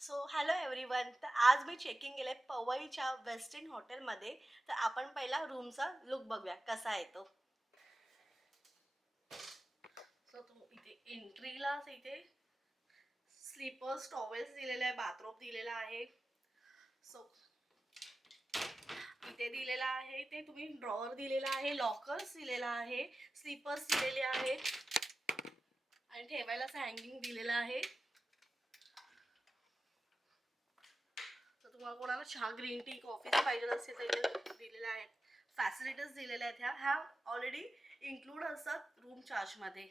So hello everyone. तर आज मी checking केले पवईच्या वेस्टिन हॉटेलमध्ये. तर आपण पहिला रूमचा लुक बघूया कसा आहे तो. सो इथे एंट्रीलाच इथे स्लीपर्स टॉवेल्स दिलेले आहे, बाथरूम दिलेला आहे. सो इथे दिलेला आहे ते तुम्ही ड्रॉवर दिलेला आहे, लॉकर्स दिलेला आहे, स्लीपर्स दिलेले आहेत आणि ठेवायला हँगिंग दिलेला आहे. तर तुम्हाला कोणाला चहा, ग्रीन टी, कॉफी पाहिजे असेल तर दिलेल्या आहेत. फॅसिलिटीज दिलेल्या आहेत. ह्या ऑलरेडी इन्क्लूड असतात रूम चार्जमध्ये.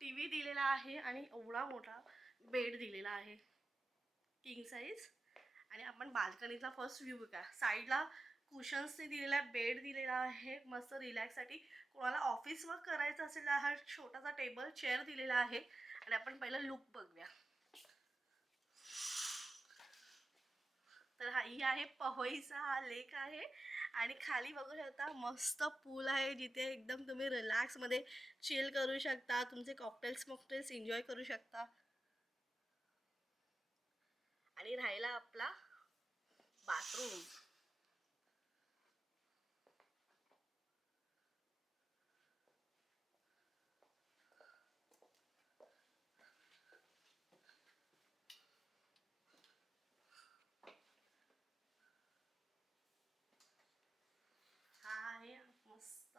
टी व्ही दिलेला आहे आणि एवढा मोठा बेड दिलेला आहे, किंग साईज. आणि आपण बाल्कनीचा फर्स्ट व्ह्यू बघा. साईडला कुशन्स दिलेला आहे, बेड दिलेला आहे मस्त रिलॅक्ससाठी. कोणाला ऑफिस वर्क करायचं असेल तर हा छोटासा टेबल चेअर दिलेला आहे. आणि आपण पहिला लुक बघूया. तर ही आहे पवईचा हा लेक आहे. आणि खाली बघू शकता मस्त पूल आहे, जिथे एकदम तुम्ही रिलॅक्समध्ये चिल करू शकता, तुमचे कॉकटेल्स एन्जॉय करू शकता. आणि राहिला आपला बाथरूम. हा आहे मस्त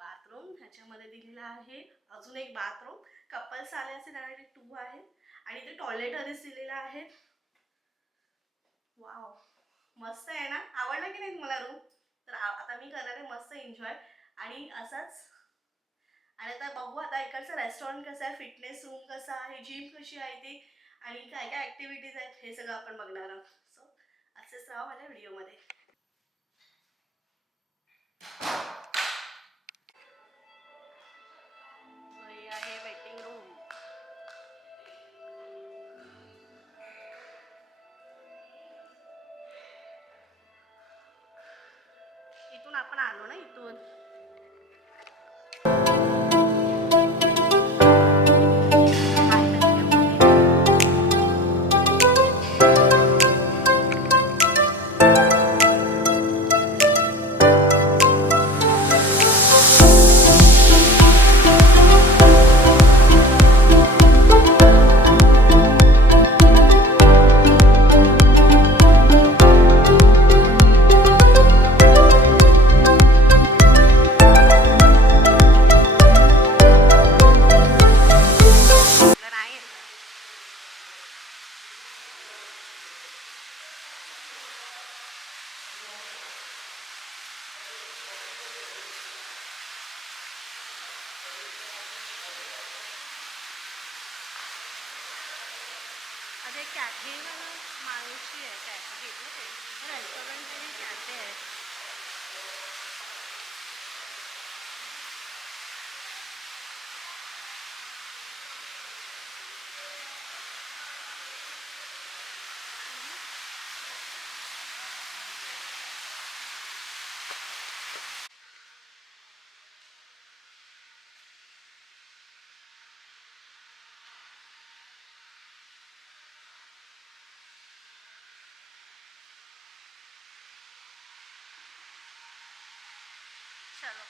बाथरूम. ह्याच्यामध्ये दिलेला आहे अजून एक बाथरूम. कपल्स आले असेल त्यासाठी 2 आहे. आणि ते टॉयलेट आधीच दिलेला आहे. वाव, मस्त आहे ना? आवडला की नाही तुम्हाला रूम? तर आता मी करणार आहे मस्त एन्जॉय. आणि असंच. आणि आता बघू आता इकडचं रेस्टॉरंट कसं आहे, फिटनेस रूम कसा आहे, जिम कशी आहे ती, आणि काय काय ॲक्टिव्हिटीज आहेत हे सगळं आपण बघणार आहोत. सो असेच राहा माझ्या व्हिडिओमध्ये. हे आहे वेटिंग रूम. इथून आपण आलो ना, इथून. अरे कॅफे वाला माणूसची आहे, कॅफे घेतलं ते रेस्टॉरंट आणि कॅफे आहे. चलो.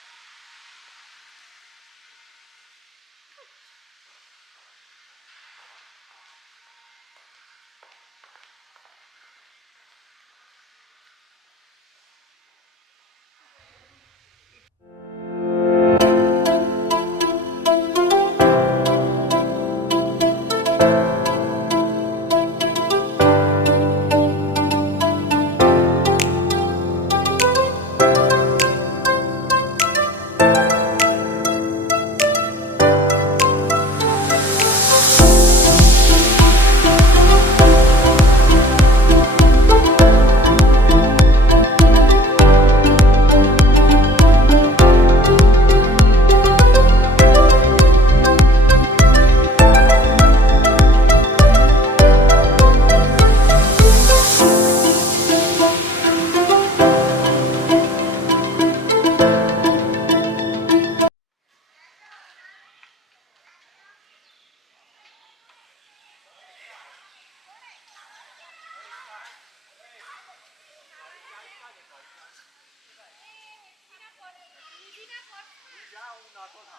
जातो ना.